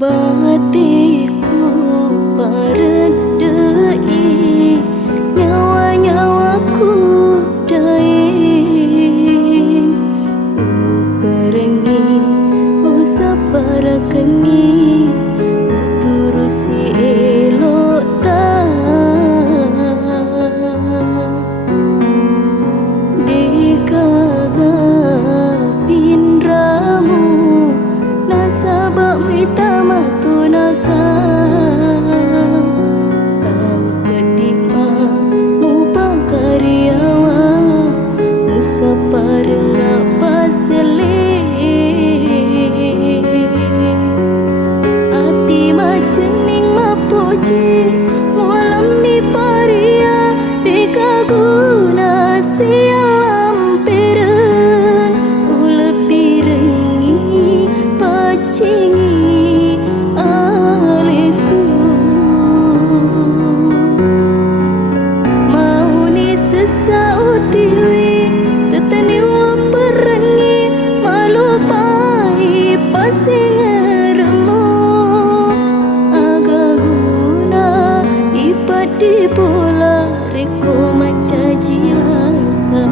Batiku paredei nyawa-nyawaku daing uperengi usaparakeni uturusi elok ta dikaga pindramu nasabak mitama tunaka tau pedima mupa karyawa musaparenga pasele ati macening mapuji mualami paria dikaguna sialam peren ulepi rengi pacingi aliku mau ni sesautiwi tetani waperengi malupai pasingeremu agaguna ipati bola reko mancaji lasa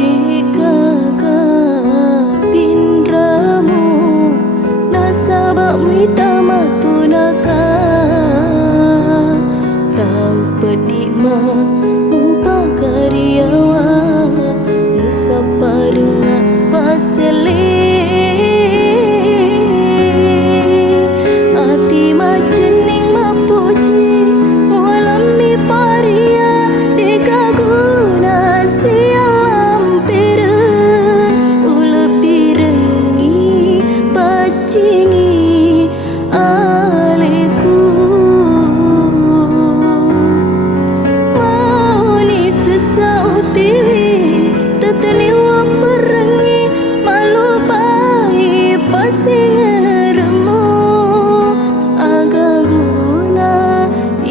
dikaga pindramu nasabak mitama tunaka tau pedima mupa karyawa musaparenga pasele ati macening mapuji mualami paria dikaguna sialam peren ulepi rengi pacingi aliku mau ni sesautiwi tetani waperengi malupai pasingeremu agaguna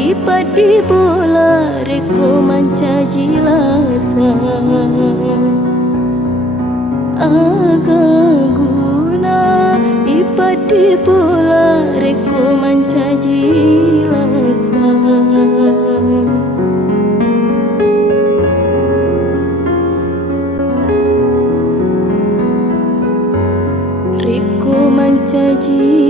ipadi bola reko mancaji lasa agaguna ipadi bola reko mancaji lasa reko mancaji